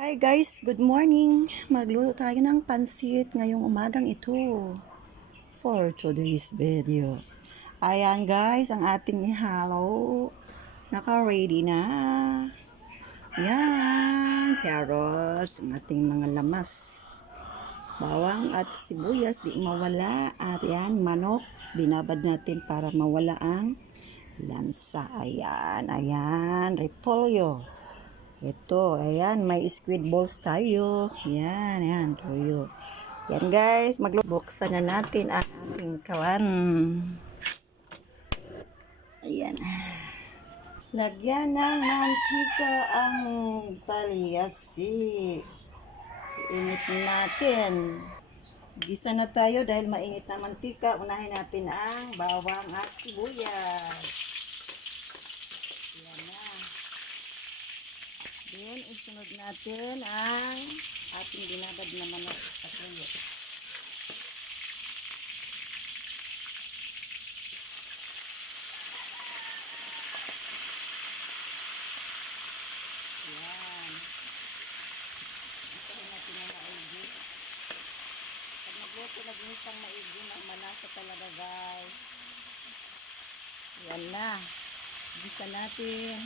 Hi guys, good morning. Magluto tayo ng pansit ngayong umagang ito for today's video. Ayan guys, ang ating ihalo. Naka-ready na. Yan, carrots, ang ating mga lamas. Bawang at sibuyas, di mawala. At yan, manok, binabad natin para mawala ang lansa. Ayan, repolyo. Ito, ayan, may squid balls tayo. Ayan, tuyo. Yan guys, magbuksan na natin ang ating kawan. Ayan. Lagyan ng mantika ang talyasi. Init natin. Gisa na tayo dahil mainit na mantika. Unahin natin ang bawang at sibuyas. Ayan na. Then, isunod natin ang ating binabad na manok at tuyo. Yan. Isahin natin ang maigi. Pag nagluto, nag-inisang maigi, malasa talaga guys. Yan na. Gisa natin.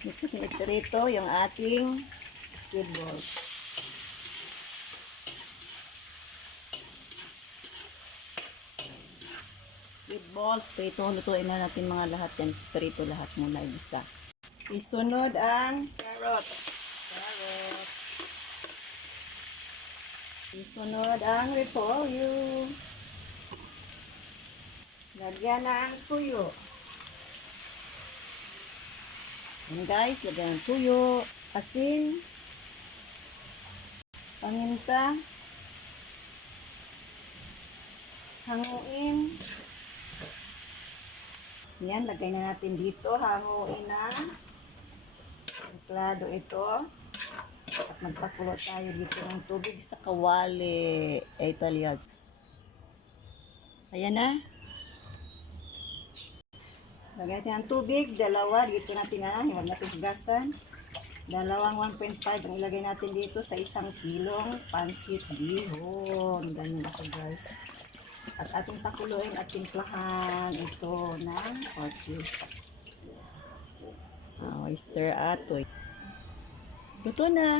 Ito rito yung ating squid balls. Squid balls, ito lutuin na natin mga lahat yan. Ito lahat muna isa. Isunod ang carrots. Isunod ang repolyo. Lagyan na ang tuyo. Yan guys, lagyan ng tuyo, asin, paminta, hanguin. Yan, lagay na natin dito, hanguin na. Templado ito. At magpakulo tayo dito ng tubig sa kawali. Italians. Ayan na. Lagyan natin ang tubig, dalawa. Dito natin na, huwag natin gasan. Dalawang 1.5 ang ilagay natin dito sa 1 kilong pansit bihon. Ganyan ako guys. At ating pakuluin at timplahan ito ng orchid. Oyster atoy. Luto na.